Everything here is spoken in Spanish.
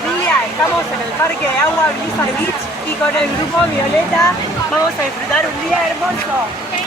familia, estamos en el parque de agua Blizzard Beach y con el grupo Violeta vamos a disfrutar un día hermoso.